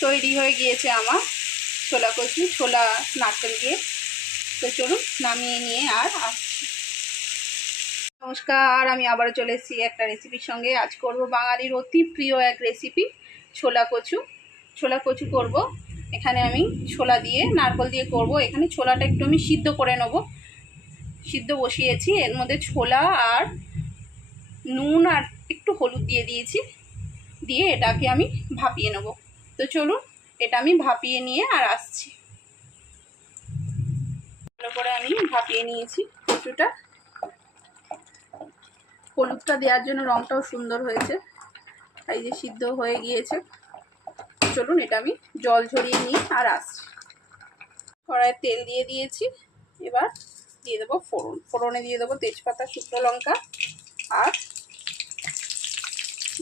তৈরি হয়ে গিয়েছে আমার ছোলা কচু, ছোলা নারকেল দিয়ে। তো চলুন নামিয়ে নিয়ে আর আসছি। নমস্কার, আমি আবারও চলে এসেছি একটা রেসিপির সঙ্গে। আজ করব বাঙালির অতি প্রিয় এক রেসিপি, ছোলা কচু। ছোলা কচু করব। এখানে আমি ছোলা দিয়ে, নারকল দিয়ে করব। এখানে ছোলাটা একটু আমি সিদ্ধ করে নেব। সিদ্ধ বসিয়েছি। এর মধ্যে ছোলা আর নুন আর একটু হলুদ দিয়ে দিয়েছি। দিয়ে এটাকে আমি ভাপিয়ে নেব। তো চলুন, এটা আমি ভাপিয়ে নিয়ে আর আসছি। ভালো করে আমি ভাপিয়ে নিয়েছি কচুটা। হলুদটা দেওয়ার জন্য রঙটাও সুন্দর হয়েছে। এই যে সিদ্ধ হয়ে গিয়েছে। চলুন, এটা আমি জল ঝরিয়ে নিয়ে আর আসছি। কড়াইয়ে তেল দিয়ে দিয়েছি। এবার দিয়ে দেবো ফোড়ন। ফোড়নে দিয়ে দেবো তেজপাতা, শুকনো লঙ্কা আর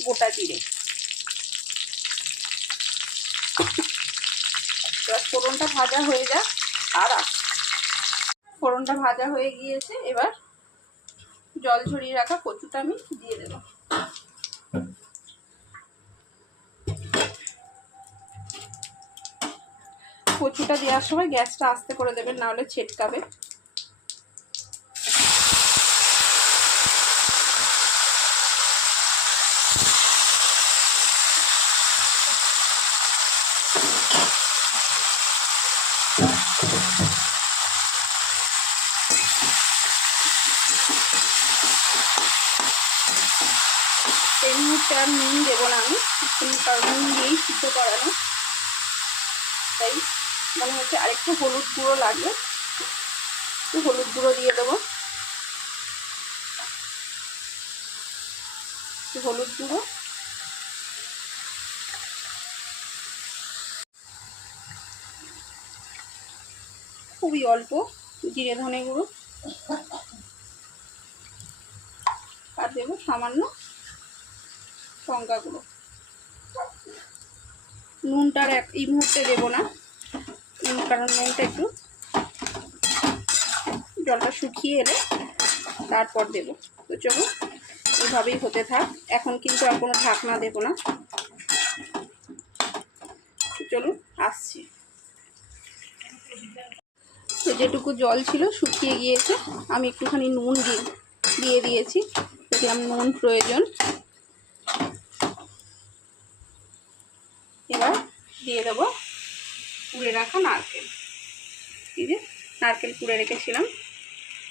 গোটা জিরে এবার ফোড়নটা ভাজা হয়ে যাক, আর ফোড়নটা ভাজা হয়ে গিয়েছে, এবার জল ঝরিয়ে রাখা কচুটা আমি দিয়ে দেব। কচুটা দেওয়ার সময় গ্যাসটা আস্তে করে দেবেন, নাহলে ছেটকাবে। আর নুন দেবো না আমি কারণ নুন দিয়েই সিদ্ধ করানো। তাই মনে হচ্ছে আরেকটু হলুদ গুঁড়ো লাগবে। একটু হলুদ গুঁড়ো দিয়ে দেবো। একটু হলুদ গুঁড়ো। খুবই অল্প, জিরে ধনে গুঁড়ো। আর দেবো সামান্য লঙ্কা গুঁড়ো নুনটা এক- এই মুহূর্তে দেবো না। কারণ নুনটা একটু জলটা শুকিয়ে এলে তারপর দেবো। তো চলো এইভাবেই হতে থাক। এখন কিন্তু আর কোনো ঢাকনা দেবো না। চলুন, আসছি। তো যেটুকু জল ছিল শুকিয়ে গিয়েছে, আমি একটুখানি নুন দিয়ে দিয়েছি। দেখলাম নুন প্রয়োজন এবার দিয়ে দেবো কুড়ে রাখা নারকেল। এই যে নারকেল কুড়ে রেখেছিলাম।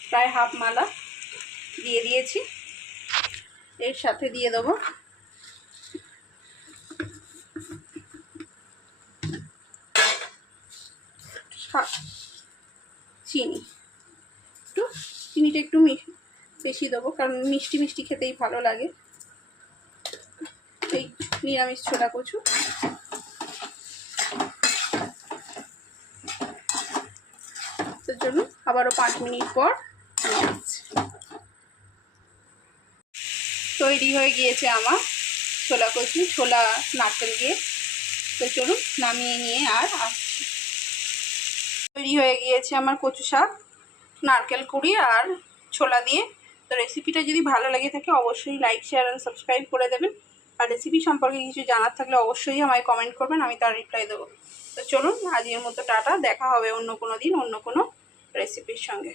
প্রায় হাফ মালা দিয়ে দিয়েছি। এর সাথে দিয়ে দেবো চিনি। একটু চিনিটা একটু বেশি দেবো, কারণ মিষ্টি মিষ্টি খেতেই ভালো লাগে। এই নিরামিষ ছোলা কচু। তো জন্য আবারও পাঁচ মিনিট পর তৈরি হয়ে গিয়েছে আমার ছোলা কচু, ছোলা নারকেল দিয়ে। তো চলুন নামিয়ে নিয়ে আর আসছি। তৈরি হয়ে গিয়েছে আমার কচু শাক, নারকেল কুড়ি আর ছোলা দিয়ে। তো রেসিপিটা যদি ভালো লেগে থাকে অবশ্যই লাইক শেয়ার অ্যান্ড সাবস্ক্রাইব করে দেবেন। আর রেসিপি সম্পর্কে কিছু জানার থাকলে অবশ্যই আমায় কমেন্ট করবেন, আমি তার রিপ্লাই দেবো। তো চলুন, আজকের মতো টাটা, দেখা হবে অন্য কোনো দিন, অন্য কোনো রেসিপির সঙ্গে।